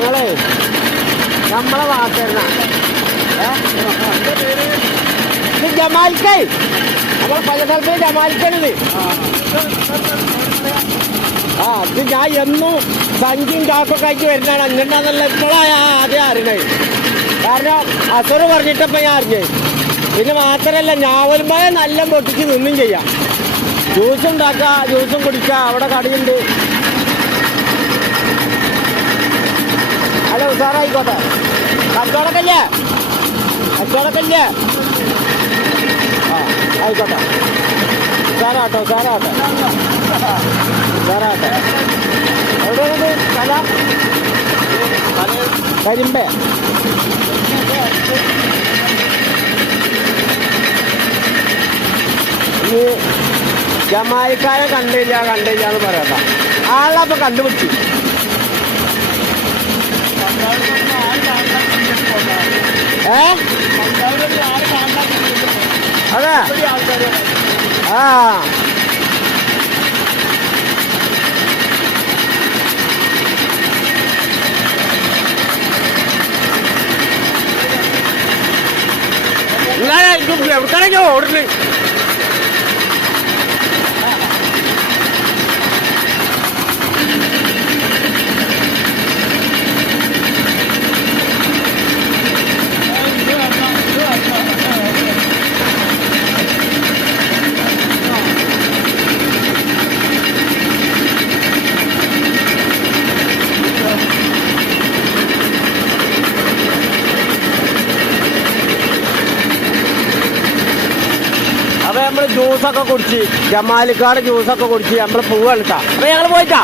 ഞങ്ങളെ നമ്മളെ വാർത്തരുന്ന ഇത് ജമാലിക്കേ നമ്മളെ പല സ്ഥലത്ത് ജമാലിക്കണത്. ആ ഇത് ഞാൻ എന്നും സംഖ്യയും ചാക്കൊക്കെ ആയിട്ട് വരുന്നതാണ്. അങ്ങനെയാണെന്നുള്ള ഇപ്പോഴാണ് ആദ്യം അറിയണത്. കാരണം അസറ് പറഞ്ഞിട്ടപ്പോൾ ഞാൻ അറിഞ്ഞത്. പിന്നെ മാത്രമല്ല ഞാവൽമഴ നല്ല പൊട്ടിച്ച് നിന്നും ചെയ്യാം. ജ്യൂസ് ഉണ്ടാക്കുക, ജ്യൂസും കുടിക്കുക. അവിടെ കടയുണ്ട്. അല്ല ഉഷാറായിക്കോട്ടെ. കച്ചവടക്കല്ലേ കച്ചവടക്കല്ലേ? ആ ആയിക്കോട്ടെ. ഉഷാറാട്ടെ ഉഷാറാട്ടെ ഉഷാറാട്ടെ. എവിടെയാണത് സ്ഥല? കരിമ്പേ. ഈ ജമാലിക്കാരെ കണ്ടില്ല എന്ന് പറയണ്ട. ആളപ്പൊ കണ്ടുപിടിച്ചു. അതെ ആ എവിടേക്കാണോ ഓടുന്നത്? അപ്പൊ നമ്മള് ജ്യൂസൊക്കെ കുടിച്ച് ജമാലിക്കാട് ജ്യൂസൊക്കെ കുടിച്ച് നമ്മള് പോവാണ് കേട്ടോ. അപ്പൊ ഞങ്ങള് പോയിട്ടാ.